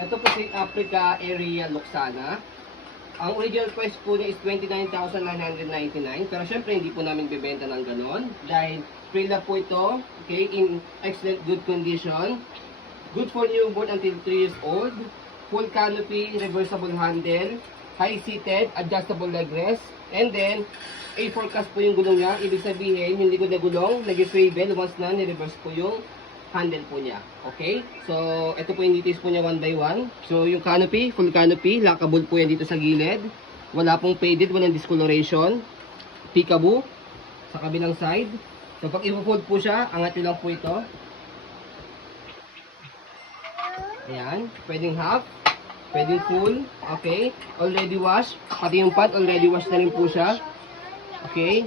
Ito po si Africa Area Luxana. Ang original price po niya is 29,999. Pero syempre hindi po namin bibenta ng ganon. Dahil pre-lab po ito. Okay, in excellent good condition. Good for newborn until 3 years old. Full canopy, reversible handle. High-seated, adjustable leg rest. And then, A4 cast po yung gulong niya. Ibig sabihin, hindi ko na gulong. Nag-swivel. Once na, nireverse po yung handle po niya. Okay? So, ito po yung details po niya 1 by 1. So, yung canopy, full canopy. Lockable po yan dito sa gilid. Wala pong faded, walang discoloration. Peekaboo sa kabilang side. So, pag i-fold po siya, angat nyo lang po ito. Ayan. Pwedeng half. Pwedeng full. Okay. Already wash. Pati yung pad, already wash na rin po siya. Okay.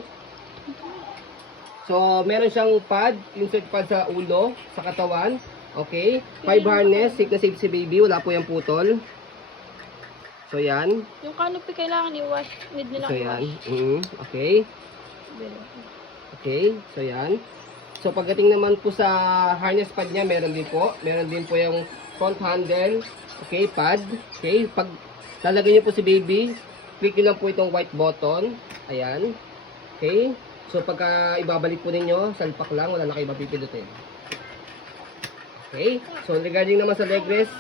So, meron siyang pad. Insert pad sa ulo, sa katawan. Okay. 5 harness. Safe na safe si baby. Wala po yung putol. So, yan. Yung canopy kailangan i-wash. Need nilang So, yan. i-wash. Okay. Okay. So, yan. So, pagdating naman po sa harness pad niya, meron din po. Meron din po yung front handle. Okay, pad. Okay, pag lalagay niyo po si baby, click niyo lang po itong white button. Ayan. Okay. So, pagka ibabalik po ninyo, salpak lang. Wala na kayo mapipindutin. Okay. So, regarding naman sa leg rest,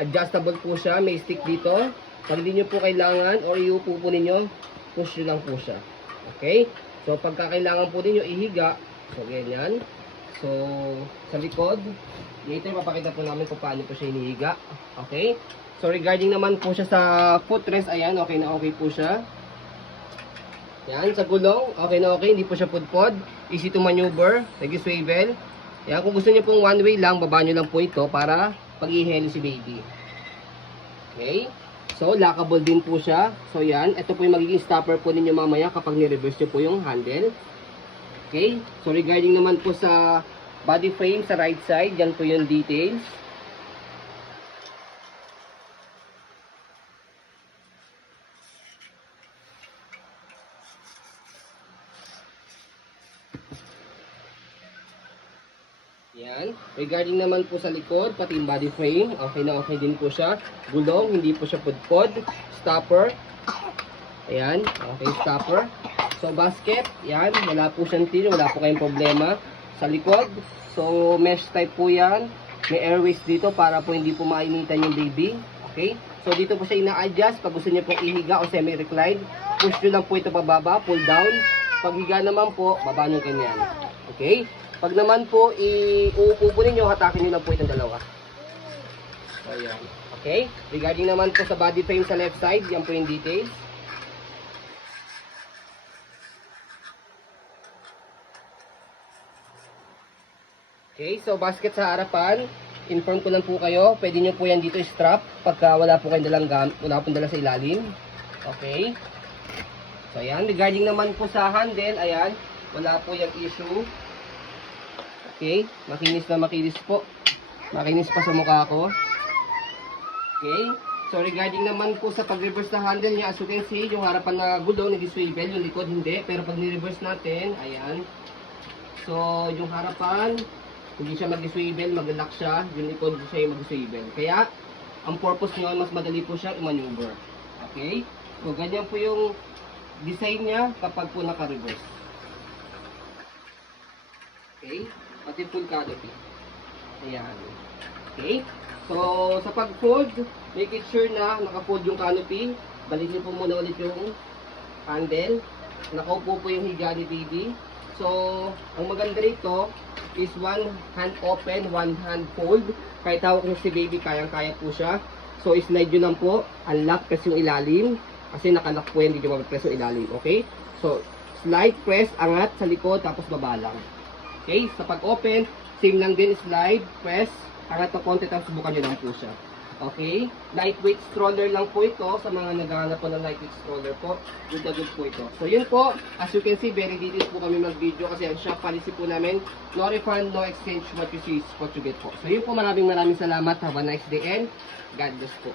adjustable po siya. May stick dito. Pag hindi nyo po kailangan or iupo po ninyo, push nyo lang po siya. Okay. So, pagka kailangan po ninyo ihiga, so, ganyan. So, sa likod, later papakita po namin kung paano po siya inihiga. Okay? So, regarding naman po siya sa footrest, ayan, okay na okay po siya. Yan, sa gulong, okay na okay, hindi po siya pudpod. Easy to maneuver, nag-swivel. Yan, kung gusto niyo pong one way lang, baba nyo lang po ito para pag-ihelo si baby. Okay? So, lockable din po siya. So, yan, ito po yung magiging stopper po ninyo mamaya kapag ni-reverse nyo po yung handle. Okay? So, regarding naman po sa body frame sa right side, yan po yung details. Yan. Regarding naman po sa likod, pati yung body frame, okay na okay din po siya. Gulong, hindi po siya pudpod. Stopper. Ayan, okay, stopper. So, basket, yan, wala po siyang til, wala po kayong problema. Sa likod, so, mesh type po yan. May airways dito para po hindi po mainitan yung baby. Okay? So, dito po siya ina-adjust. Pag gusto niyo pong ihiga o semi-recline, push nyo lang po ito pababa, pull down. Pag higa naman po, baba nyo ganyan. Okay? Pag naman po, uupo po ninyo, hatakin nyo lang po itong dalawa. So, yan. Okay? Regarding naman po sa body frame sa left side, yan po yung details. Okay, so basket sa harapan, inform ko lang po kayo, pwede nyo po yan dito strap pagka wala po kayong wala pong dala sa ilalim. Okay. So ayan, regarding naman po sa handle, ayan, wala po yung issue. Okay, makinis na makinis po. Makinis pa sa mukha ko. Okay, so regarding naman po sa pag-reverse na handle niya, as you can see, yung harapan na gulong, nag-swivel, yung likod hindi. Pero pag ni-reverse natin, ayan. So, yung harapan, hindi siya mag-swivel, mag-lock siya, yung likod siya yung mag-swivel. Kaya, ang purpose nyo, mas madali po siya i-maneuver. Okay? So, ganyan po yung design niya kapag po naka-reverse. Okay? Pati full canopy. Ayan. Okay? So, sa pag-fold, make it sure na naka-fold yung canopy. Balikin po muna ulit yung handle. Nakaupo po yung higa ni baby. So, ang maganda rito is one hand open, one hand fold. Kahit hawak nyo si baby, kayang-kaya po siya. So, slide nyo lang po. Unlock, press yung ilalim. Kasi nakalock po yan, hindi nyo mapress yung ilalim. Okay? So, slide, press, angat sa likod, tapos baba lang. Okay? Sa pag-open, same lang din, slide, press, angat ng konti, tapos bukan nyo lang po siya. Okay? Lightweight stroller lang po ito sa mga naghahanap po ng lightweight stroller po. Good na good po ito. So yun po, as you can see, very details po kami mag-video kasi ang shop policy po namin, no refund, no exchange, what you see is what you get po. So yun po, maraming salamat. Have a nice day and God bless po.